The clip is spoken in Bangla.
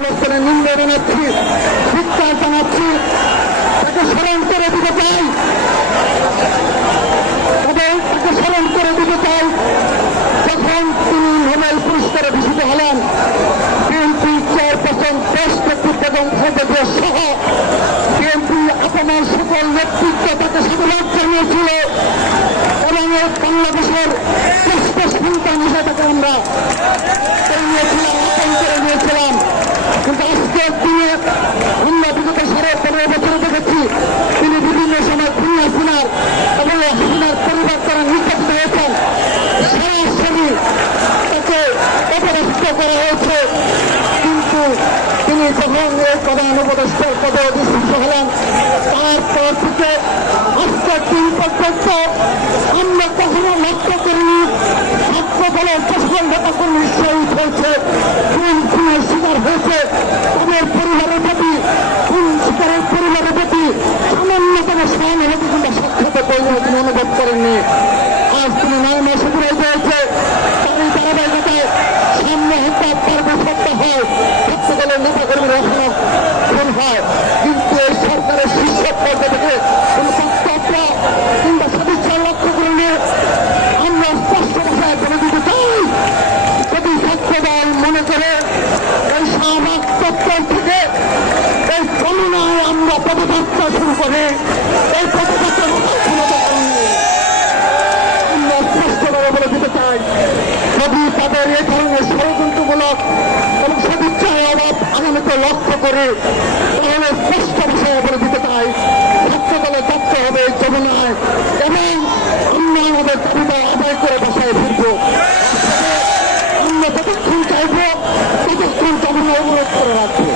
অবস্থানে নিম্ন জানাচ্ছি চিৎকার জানাচ্ছি, তাকে স্মরণ করে দিতে চাই। তবে তাকে স্মরণ করে দিতে চাই, যখন তিনি নোবেল পুরস্কারে ভূষিত হলেন। বিএনপি চেয়ারপারসন নেতৃত্ব এবং সদস্য সহ বিএনপি আপনার সকল নেতৃত্ব তাকে সাধুবাদ জানিয়েছিল। এবং বাংলাদেশের শ্রেষ্ঠ সন্তান হিসেবে আমরা করে নিয়েছিলাম আপন করে নিয়েছিলাম আজকের দিনে আমরা বিগত সাড়ে পনেরো হয়েছে। কিন্তু তিনি যখন এই প্রধান উপদেষ্টার পদে অধিষ্ঠিত হলেন, তারপর থেকে পর্যন্ত আমরা কখনো লক্ষ্য করিনি দলের প্রশ্ন নেতা কর্মী শহীদ পরিবারের আমরা শুরু করে এই দিতে যদি তাদের এই ধরনের ষড়যন্ত্রমূলক এবং সদিচ্ছায় অভাব লক্ষ্য করে তাহলে স্পষ্ট ভাষায় বলে দিতে চাই ছাত্র দলে যাত্রা হবে যমুনায় এবং আমরা আমাদের দাবিটা আদায় করে বাসায় ফিরবো। আমরা ততক্ষণ চাইব ততক্ষণ যমুনা অনুরোধ করে রাখব।